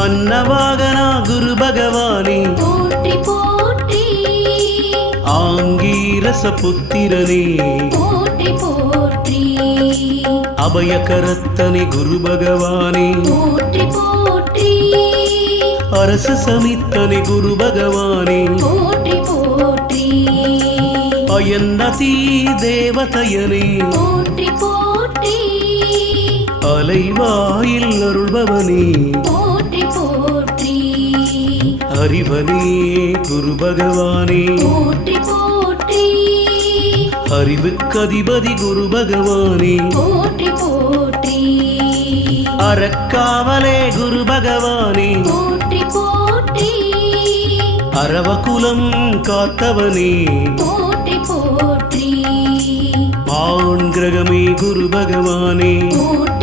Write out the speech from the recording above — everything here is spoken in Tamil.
அன்னவாகனா குரு பகவானே போற்றி போற்றி ஆங்கீரச புத்திரனே போற்றி போற்றி அபயகரத்தனே குரு பகவானே போற்றி போற்றி அரச சமித்தனே குரு பகவானே போற்றி போற்றி அயன்னதி தேவதையனே போற்றி போற்றி அலைவாயில் அருள்பவனே போற்றி போற்றி அறிவனே குரு பகவானே போற்றி போற்றி அறிவுக்கதிபதி குரு பகவானே போற்றி போற்றி அறக்காவலே குரு பகவானே போற்றி போற்றி அரவகுலம் காத்தவனே போற்றி போற்றி ஆண் கிரகமே குரு பகவானே போற்றி